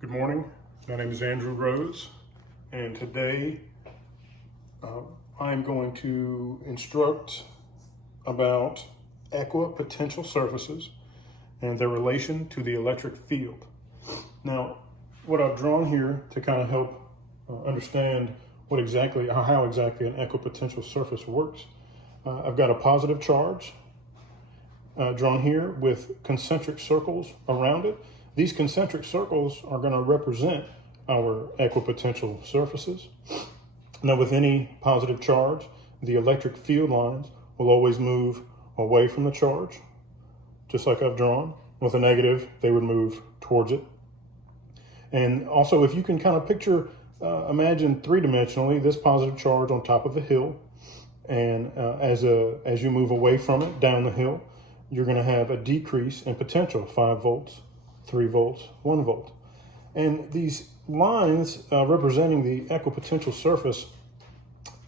Good morning. My name is Andrew Rose, and today I'm going to instruct about equipotential surfaces and their relation to the electric field. Now, what I've drawn here to kind of help understand how exactly an equipotential surface works, I've got a positive charge drawn here with concentric circles around it. These concentric circles are going to represent our equipotential surfaces. Now, with any positive charge, the electric field lines will always move away from the charge, just like I've drawn. With a negative, they would move towards it. And also, if you can kind of picture, imagine three-dimensionally this positive charge on top of a hill, and as you move away from it down the hill, you're going to have a decrease in potential, 5 volts, 3 volts, 1 volt. And these lines representing the equipotential surface,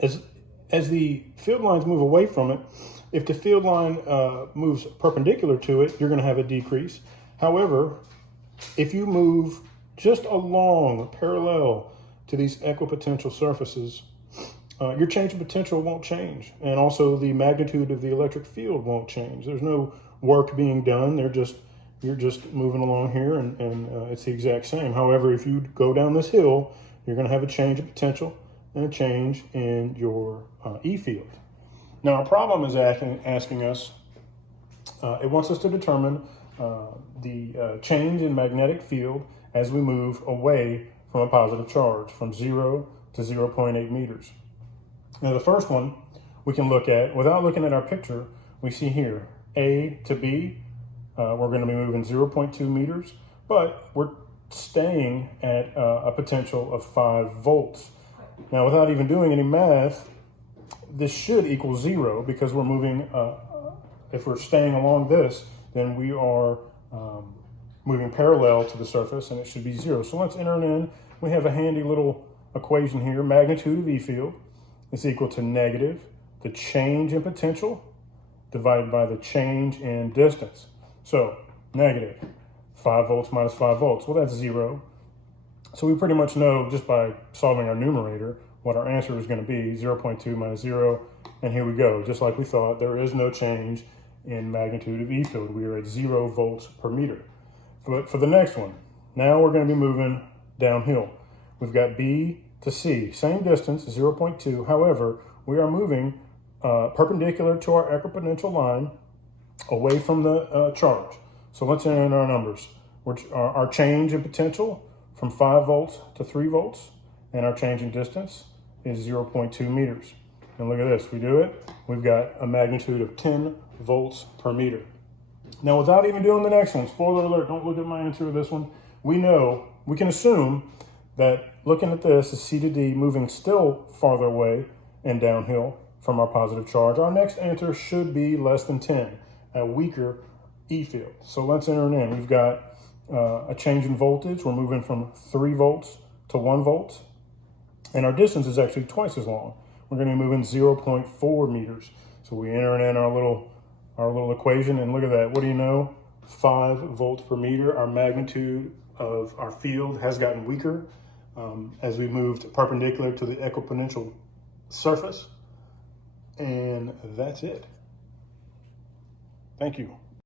as the field lines move away from it, if the field line moves perpendicular to it, you're going to have a decrease. However, if you move just along, parallel to these equipotential surfaces, your change in potential won't change. And also the magnitude of the electric field won't change. There's no work being done. You're just moving along here, and it's the exact same. However, if you go down this hill, you're going to have a change in potential and a change in your E field. Now, our problem is asking us, it wants us to determine the change in magnetic field as we move away from a positive charge, from 0 to 0.8 meters. Now, the first one we can look at, without looking at our picture, we see here, A to B, we're going to be moving 0.2 meters, but we're staying at a potential of 5 volts. Now, without even doing any math, this should equal 0 because we're moving, if we're staying along this, then we are moving parallel to the surface, and it should be 0. So let's enter it in. We have a handy little equation here. Magnitude of E field is equal to negative the change in potential divided by the change in distance. So negative 5 volts minus 5 volts, well, that's 0. So we pretty much know just by solving our numerator what our answer is going to be, 0.2 minus 0, and here we go. Just like we thought, there is no change in magnitude of E field. We are at 0 volts per meter. But for the next one, now we're going to be moving downhill. We've got B to C, same distance, 0.2. However, we are moving perpendicular to our equipotential line away from the charge. So let's enter in our numbers. Our change in potential from 5 volts to 3 volts, and our change in distance is 0.2 meters. And look at this, we do it, we've got a magnitude of 10 volts per meter. Now, without even doing the next one, spoiler alert, don't look at my answer to this one. We can assume that looking at this is C to D moving still farther away and downhill from our positive charge. Our next answer should be less than 10, a weaker E field. So let's enter it in. We've got a change in voltage. We're moving from 3 volts to 1 volt. And our distance is actually twice as long. We're going to be moving 0.4 meters. So we enter it in our little equation, and look at that. What do you know? 5 volts per meter. Our magnitude of our field has gotten weaker as we moved perpendicular to the equipotential surface. And that's it. Thank you.